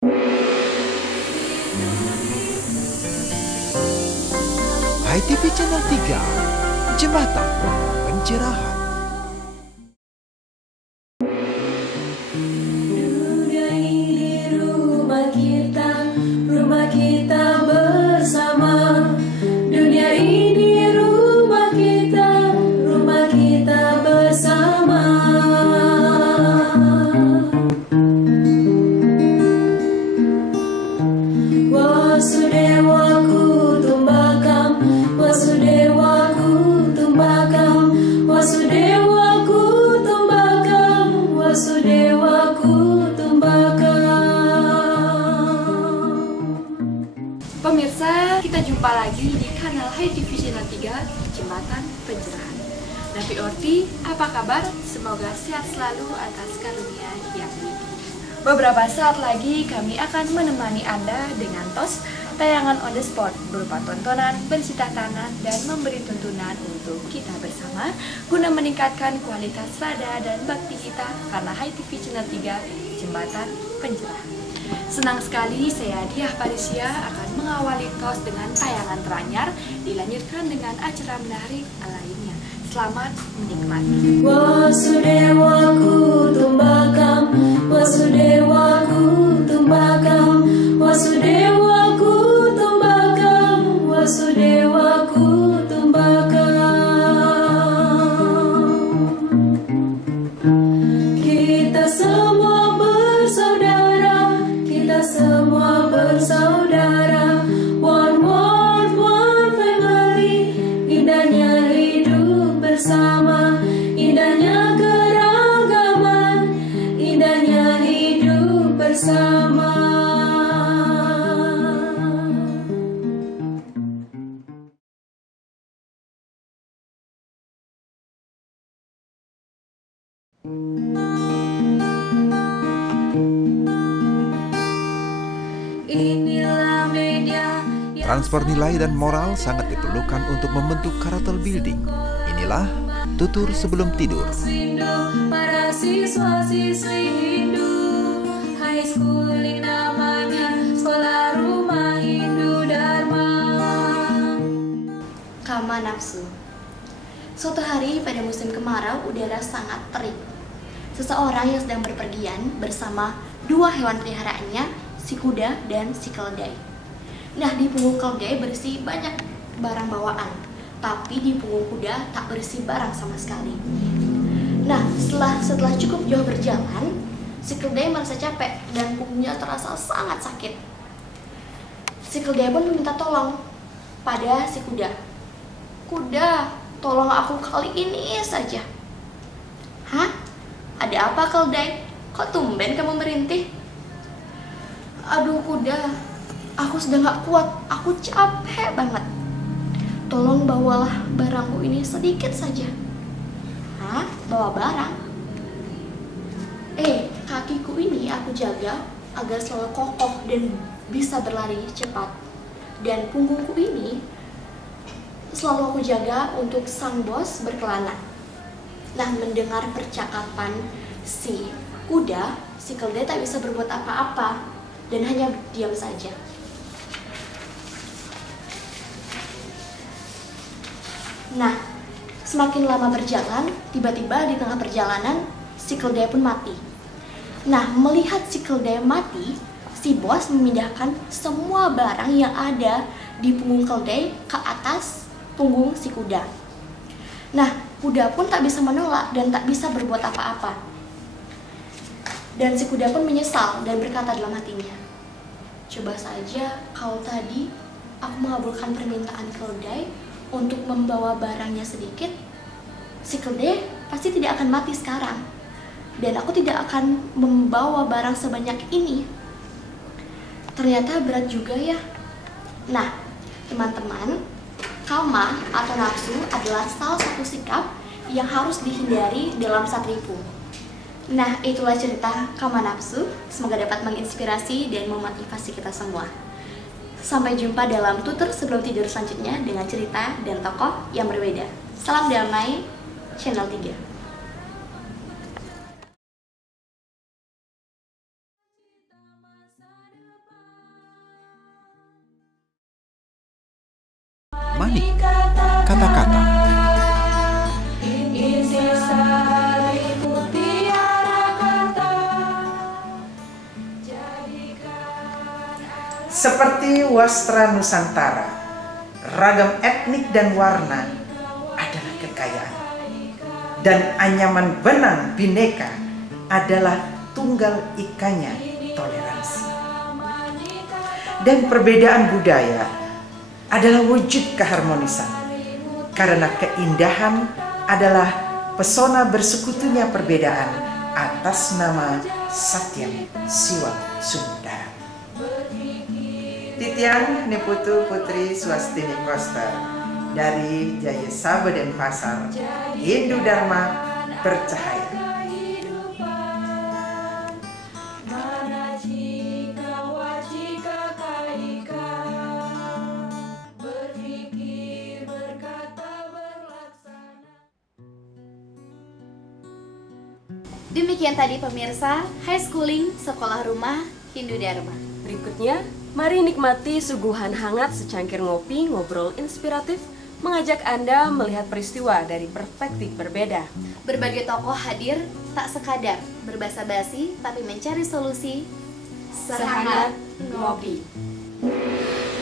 HiTV Channel 3, Jembatan Pencerahan. Dunia ini rumah kita bersama. Dunia ini rumah kita bersama. Wasudewa Kutumbakam, Wasudewa Kutumbakam, Wasudewa Kutumbakam, Wasudewa Kutumbakam. Pemirsa, kita jumpa lagi di kanal HiTV Channel 3, Jembatan Pencerahan. Nabi Orti, apa kabar? Semoga sehat selalu atas karunia yang tinggi. Beberapa saat lagi kami akan menemani Anda dengan TOS, tayangan on the spot berupa tontonan, bersita kanan, dan memberi tuntunan untuk kita bersama guna meningkatkan kualitas rada dan bakti kita karena HiTV Channel 3, Jembatan Pencerahan. Senang sekali saya Diah Parisia akan mengawali TOS dengan tayangan teranyar, dilanjutkan dengan acara menarik lainnya. Selamat menikmati. Wasudewa Kutumbakam, Wasudewa Kutumbakam, Wasudewa Kutumbakam, Wasudewa Kutumbakam. Kita semua bersaudara, kita semua bersaudara. One world, one family. Indahnya hidup bersama, indahnya keragaman, indahnya hidup bersama. Inilah media yang Transfer nilai dan moral sangat diperlukan untuk membentuk karakter building. Inilah tutur sebelum tidur. Hindu, para siswa-siswi Hindu, high schooling namanya, sekolah rumah Hindu Dharma. Kama nafsu. Suatu hari pada musim kemarau, udara sangat terik. Seseorang yang sedang berpergian bersama dua hewan peliharaannya, si kuda dan si keledai. Nah, di punggung keledai berisi banyak barang bawaan, tapi di punggung kuda tak berisi barang sama sekali. Nah, setelah cukup jauh berjalan, si keledai merasa capek dan punggungnya terasa sangat sakit. Si keledai pun meminta tolong pada si kuda. Kuda, tolong aku kali ini saja. Hah? Ada apa keledai? Kok tumben kamu merintih? Aduh kuda, aku sudah gak kuat, aku capek banget. Tolong bawalah barangku ini sedikit saja. Hah? Bawa barang? Kakiku ini aku jaga agar selalu kokoh dan bisa berlari cepat. Dan punggungku ini selalu aku jaga untuk sang bos berkelana. Nah, mendengar percakapan si kuda, si keledai tak bisa berbuat apa-apa dan hanya diam saja. Nah, semakin lama berjalan, tiba-tiba di tengah perjalanan, si keledai pun mati. Nah, melihat si keledai mati, si bos memindahkan semua barang yang ada di punggung keledai ke atas punggung si kuda. Nah, kuda pun tak bisa menolak dan tak bisa berbuat apa-apa. Dan si kuda pun menyesal dan berkata dalam hatinya, coba saja kalau tadi aku mengabulkan permintaan keledai untuk membawa barangnya sedikit, si keledai pasti tidak akan mati sekarang. Dan aku tidak akan membawa barang sebanyak ini. Ternyata berat juga ya. Nah, teman-teman, kama atau nafsu adalah salah satu sikap yang harus dihindari dalam satripu. Nah, itulah cerita kama nafsu. Semoga dapat menginspirasi dan memotivasi kita semua. Sampai jumpa dalam tutur sebelum tidur selanjutnya dengan cerita dan tokoh yang berbeda. Salam damai, Channel 3. Manik, kata-kata. Seperti wastra Nusantara, ragam etnik dan warna adalah kekayaan. Dan anyaman benang bineka adalah tunggal ikanya toleransi. Dan perbedaan budaya adalah wujud keharmonisan. Karena keindahan adalah pesona bersekutunya perbedaan atas nama Satyam Siwam Sundara. Titian Niputu Putri Swastini Koster dari Jaya Sabe dan Pasar, Hindu Dharma bercahaya. Demikian tadi pemirsa, High Schooling Sekolah Rumah Hindu Dharma. Berikutnya, mari nikmati suguhan hangat secangkir ngopi, ngobrol inspiratif, mengajak Anda melihat peristiwa dari perspektif berbeda. Berbagai tokoh hadir, tak sekadar berbasa-basi, tapi mencari solusi. Sehangat ngopi.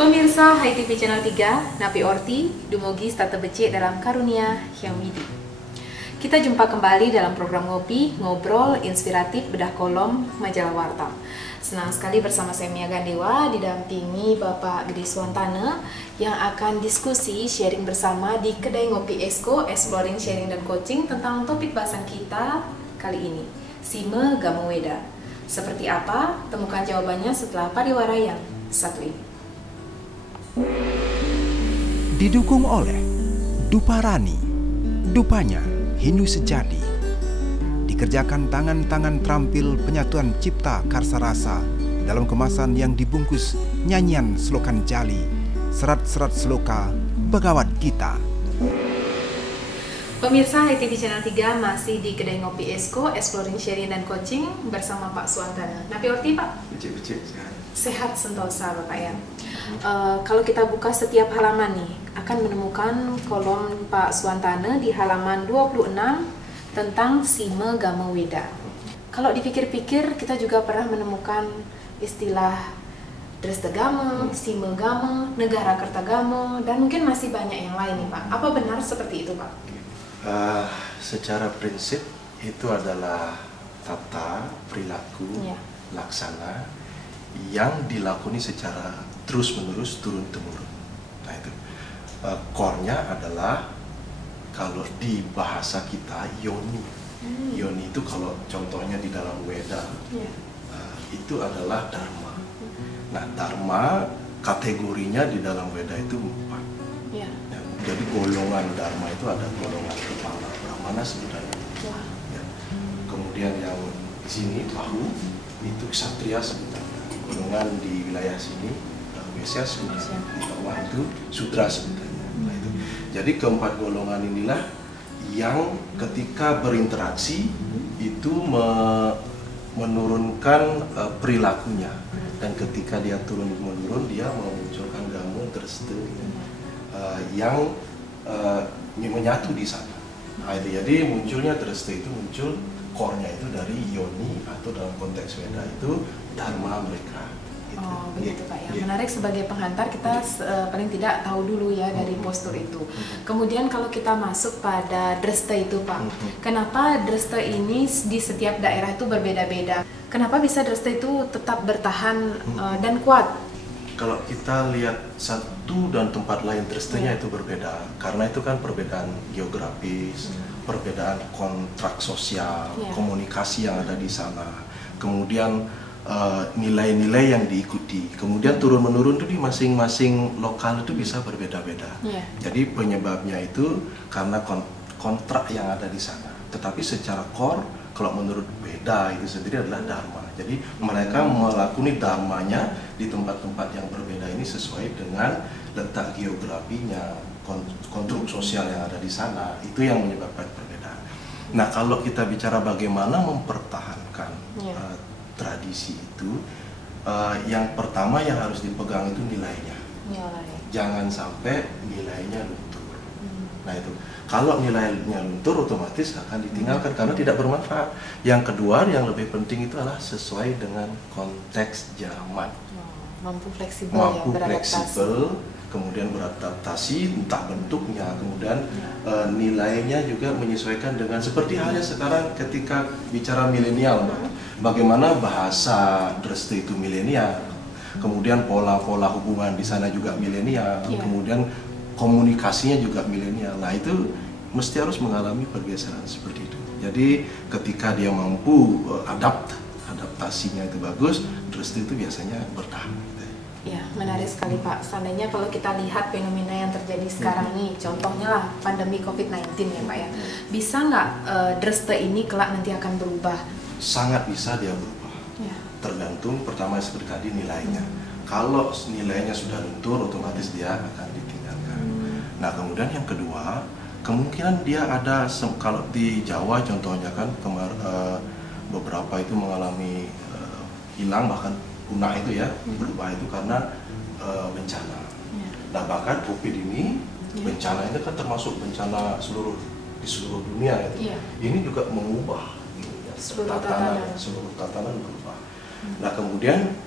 Pemirsa Hai TV Channel 3, Napi Orti, Dumogi Stata Becik dalam Karunia Hyang Widi. Kita jumpa kembali dalam program Ngopi, Ngobrol Inspiratif Bedah Kolom Majalah Warta. Senang sekali bersama saya Mia Gandewa, didampingi Bapak Gede Swantana yang akan diskusi, sharing bersama di Kedai Ngopi Esko, Exploring, Sharing, dan Coaching tentang topik bahasan kita kali ini, Sime Gamo Weda. Seperti apa? Temukan jawabannya setelah pariwara yang satu ini. Didukung oleh Duparani, Dupanya Hindu Sejati. Dikerjakan tangan-tangan terampil penyatuan cipta karsa rasa dalam kemasan yang dibungkus nyanyian selokan jali, serat-serat seloka Begawat Gita. Pemirsa Hai TV Channel 3 masih di Kedai Ngopi Esko, Exploring, Sharing, dan Coaching bersama Pak Swantana. Napi Orti, Pak? Becik-becik Sehat sentosa Bapak ya. Kalau kita buka setiap halaman nih, akan menemukan kolom Pak Swantana di halaman 26 tentang Sime Gamo Weda. Kalau dipikir-pikir, kita juga pernah menemukan istilah Drestegamo, Sime Gamo, Negara Kertagamo, dan mungkin masih banyak yang lain nih Pak. Apa benar seperti itu Pak? Secara prinsip itu adalah tata perilaku laksana yang dilakoni secara terus-menerus, turun-temurun. Nah itu core-nya adalah kalau di bahasa kita yoni. Yoni itu kalau contohnya di dalam Weda itu adalah dharma. Nah dharma kategorinya di dalam Weda itu 4. Ya, jadi golongan dharma itu ada golongan kepala brahmana sebenarnya. Ya. Kemudian yang di sini bahu itu ksatria sebenarnya. Golongan di wilayah sini Wesya sebenarnya. Di bawah itu sudra sebenarnya. Nah, itu. Jadi keempat golongan inilah yang ketika berinteraksi itu menurunkan perilakunya, dan ketika dia turun-menurun dia memunculkan gamo dreste yang menyatu di sana. Nah, jadi munculnya dreste itu muncul core-nya itu dari yoni atau dalam konteks Weda itu dharma mereka. Gitu. Oh begitu Pak ya. Menarik, sebagai penghantar kita paling tidak tahu dulu ya dari postur itu. Kemudian kalau kita masuk pada dreste itu Pak, kenapa dreste ini di setiap daerah itu berbeda-beda? Kenapa bisa dreste itu tetap bertahan dan kuat? Kalau kita lihat satu dan tempat lain drestenya itu berbeda, karena itu kan perbedaan geografis, perbedaan kontrak sosial, komunikasi yang ada di sana, kemudian nilai-nilai yang diikuti, kemudian turun-menurun itu di masing-masing lokal itu bisa berbeda-beda. Jadi penyebabnya itu karena kontrak yang ada di sana. Tetapi secara core, kalau menurut Weda itu sendiri adalah dharma. Jadi mereka melakoni dharmanya di tempat-tempat yang berbeda ini sesuai dengan letak geografinya, konstruk sosial yang ada di sana. Itu yang menyebabkan perbedaan. Nah, kalau kita bicara bagaimana mempertahankan tradisi itu, yang pertama yang harus dipegang itu nilainya. Jangan sampai nilainya luntur. Nah itu, kalau nilainya luntur otomatis akan ditinggalkan karena tidak bermanfaat. Yang kedua, yang lebih penting itu adalah sesuai dengan konteks zaman. Mampu fleksibel, mampu ya, fleksibel, kemudian beradaptasi, entah bentuknya, kemudian nilainya juga menyesuaikan dengan seperti halnya sekarang ketika bicara milenial, bagaimana bahasa Dreste itu milenial, kemudian pola-pola hubungan di sana juga milenial, kemudian komunikasinya juga milenial. Nah itu mesti harus mengalami pergeseran seperti itu. Jadi ketika dia mampu adaptasinya itu bagus, Dreste itu biasanya bertahan. Ya, menarik sekali Pak. Seandainya kalau kita lihat fenomena yang terjadi sekarang nih, contohnya lah pandemi COVID-19 ya Pak ya, bisa nggak Dreste ini kelak nanti akan berubah? Sangat bisa dia berubah. Tergantung pertama seperti tadi nilainya. Kalau nilainya sudah luntur, otomatis dia akan ditinggalkan. Nah kemudian yang kedua, kemungkinan dia ada, kalau di Jawa contohnya kan beberapa itu mengalami hilang bahkan punah itu ya, berubah itu karena bencana. Nah bahkan COVID ini bencana itu kan termasuk bencana di seluruh dunia itu. Ini juga mengubah seluruh tatanan berubah. Nah kemudian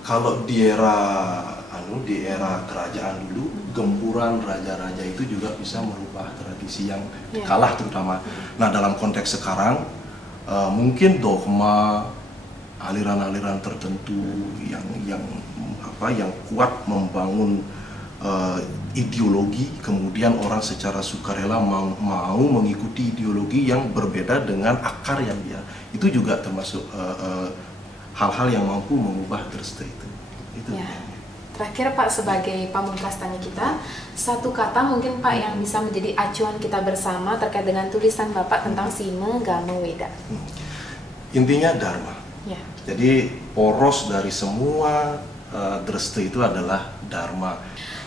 kalau di era kerajaan dulu, gempuran raja-raja itu juga bisa merubah tradisi yang kalah terutama. Nah dalam konteks sekarang mungkin dogma, aliran-aliran tertentu yang kuat membangun ideologi, kemudian orang secara sukarela mau mengikuti ideologi yang berbeda dengan akar yang dia, itu juga termasuk hal-hal yang mampu mengubah Dreste itu. Terakhir Pak, sebagai pamungkas tanya kita, satu kata mungkin Pak yang bisa menjadi acuan kita bersama terkait dengan tulisan Bapak tentang Sime Game Weda. Intinya Dharma. Jadi poros dari semua Dreste itu adalah Dharma.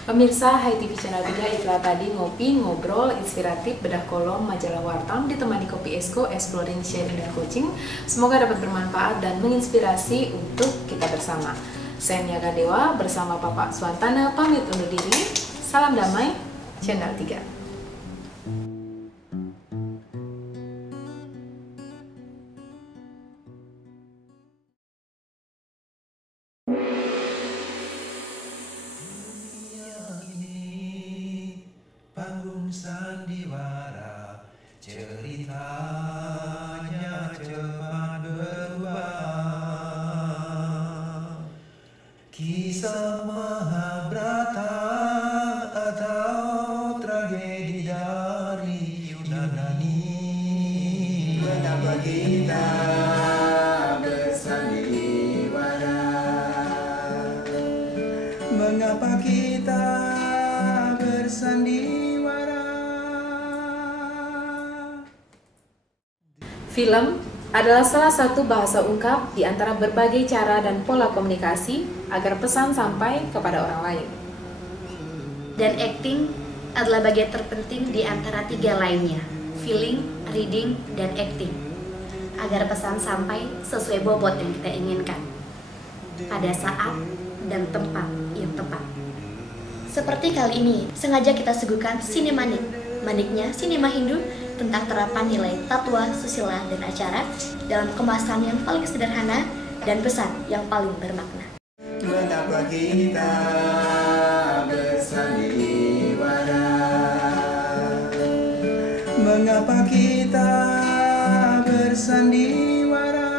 Pemirsa Hai TV Channel 3, itulah tadi ngopi, ngobrol, inspiratif, bedah kolom, majalah Wartam, ditemani kopi Esko, exploring, sharing, dan coaching. Semoga dapat bermanfaat dan menginspirasi untuk kita bersama. Saya Niaga Dewa bersama Bapak Swantana pamit undur diri. Salam damai, Channel 3. Sandiwara, ceritanya cepat berubah. Kisah Mahabharata atau tragedi dari Yunani. Mengapa kita bersandiwara? Mengapa kita bersandiwara? Film adalah salah satu bahasa ungkap di antara berbagai cara dan pola komunikasi agar pesan sampai kepada orang lain. Dan acting adalah bagian terpenting di antara tiga lainnya, feeling, reading, dan acting, agar pesan sampai sesuai bobot yang kita inginkan, pada saat dan tempat yang tepat. Seperti kali ini, sengaja kita suguhkan Sinemanik, maniknya sinema Hindu tentang terapan nilai tatwa, susila, dan acara dalam kemasan yang paling sederhana dan pesan yang paling bermakna. Mengapa kita bersandiwara? Mengapa kita bersandiwara?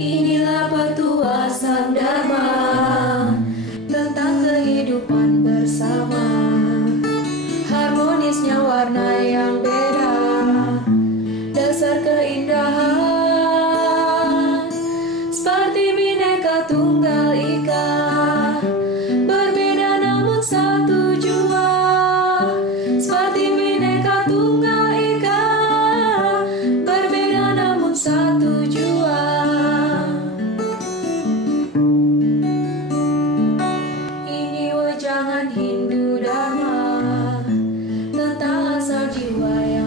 Inilah petua sang Dharma tentang kehidupan bersama. Harmonisnya warna yang beda, dasar keindahan seperti Bhinneka Tunggal Ika, berbeda namun satu jua. Seperti Bhinneka Tunggal Ika, berbeda namun satu jua. Ini wejangan Hindu Dharma tentang asal jiwa yang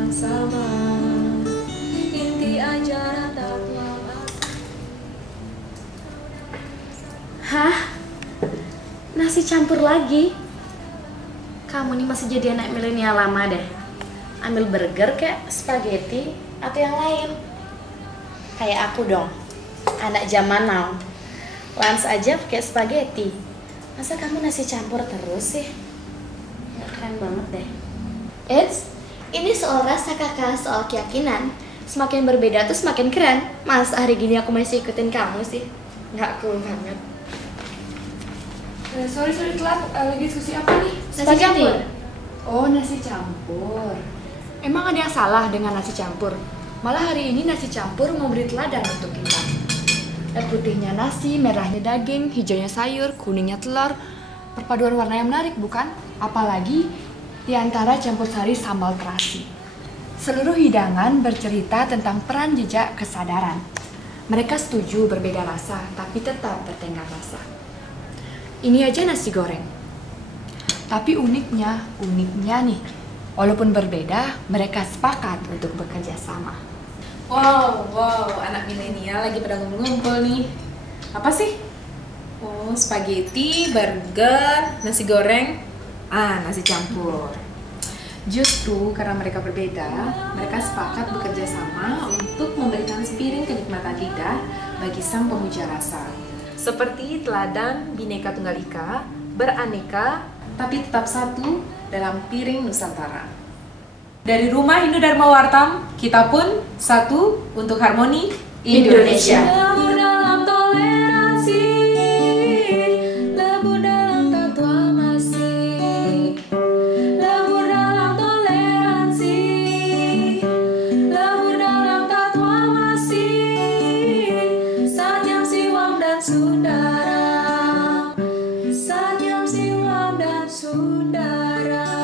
campur lagi. Kamu nih masih jadi anak milenial lama deh. Ambil burger kayak spaghetti atau yang lain. Kayak aku dong, anak zaman now. Lunch aja pakai spaghetti. Masa kamu nasi campur terus sih? Nggak keren banget deh. Eits, ini soal rasa kakak, soal keyakinan. Semakin berbeda tuh semakin keren. Mas, hari gini aku masih ikutin kamu sih. Nggak cool banget. Sorry telat, lagi diskusi apa nih? Nasi campur. Oh, nasi campur. Emang ada yang salah dengan nasi campur? Malah hari ini nasi campur memberi teladan untuk kita. Putihnya nasi, merahnya daging, hijaunya sayur, kuningnya telur. Perpaduan warna yang menarik, bukan? Apalagi di antara campur sari sambal terasi. Seluruh hidangan bercerita tentang peran jejak kesadaran. Mereka setuju berbeda rasa, tapi tetap bertengkar rasa. Ini aja nasi goreng. Tapi uniknya nih, walaupun berbeda, mereka sepakat untuk bekerja sama. Wow, anak milenial lagi pada ngumpul-ngumpul nih. Apa sih? Oh, spaghetti, burger, nasi goreng, nasi campur. Justru karena mereka berbeda, mereka sepakat bekerja sama untuk memberikan sepiring kenikmatan lidah bagi sang pemuja rasa. Seperti teladan Bhinneka Tunggal Ika, beraneka tapi tetap satu dalam piring Nusantara. Dari Rumah Hindu Dharma Wartam, kita pun satu untuk harmoni Indonesia. Lebur dalam toleransi, lebur dalam tatuamasi. Lebur dalam toleransi, lebur dalam tatuamasi. Satyam Siwam dan Sundaram, Satyam Siwam dan Sundaram.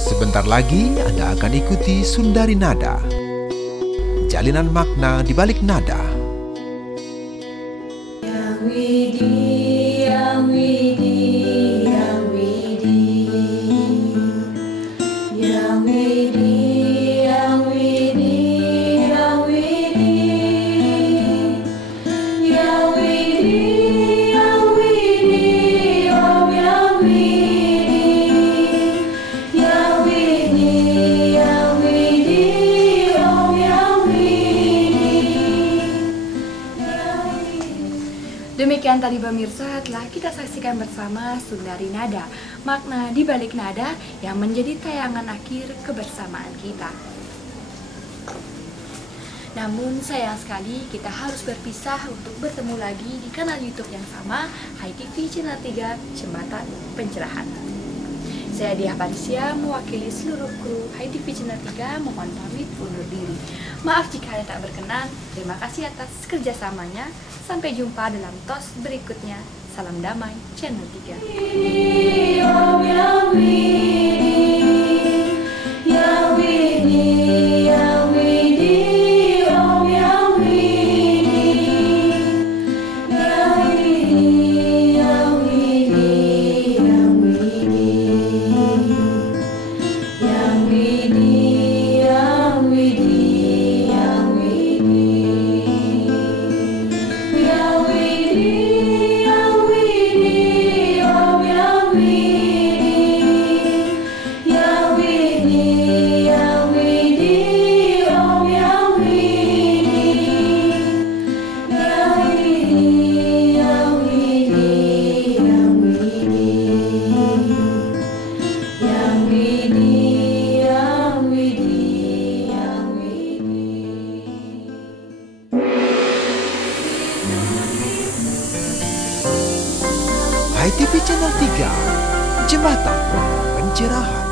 Sebentar lagi Anda akan ikuti Sundari Nada. Jalinan makna di balik nada. Yang Widi, Yang Widi, Yang Widi, Yang Widi, Yang Widi, Yang Widi, Yang Widi, Yang Widi, Om Yang Widi, Yang Widi, Yang Widi, Om Yang Widi, Yang Widi. Demikian tadi pemirsa telah kita saksikan bersama Sundari Nada, makna di balik nada yang menjadi tayangan akhir kebersamaan kita. Namun sayang sekali kita harus berpisah untuk bertemu lagi di kanal YouTube yang sama, HiTV Channel 3 Jembatan Pencerahan. Saya Diah Parisya mewakili seluruh kru HiTV Channel 3 mohon pamit undur diri. Maaf jika ada tak berkenan. Terima kasih atas kerjasamanya. Sampai jumpa dalam tos berikutnya. Salam damai Channel 3. Om Yang Widi, Yang Widi, Yang Widi, Om Yang Widi, Yang Widi, Yang Widi, Yang Widi, Yang Widi, Yang Widi, Yang Widi, Yang Widi, Yang Widi, Om Yang Widi, Yang Widi, Yang Widi, Om Yang Widi, Yang Widi, Yang Widi, Yang Widi, Yang Widi, Yang Widi, Yang Widi. HiTV Channel 3, Jembatan Pencerahan.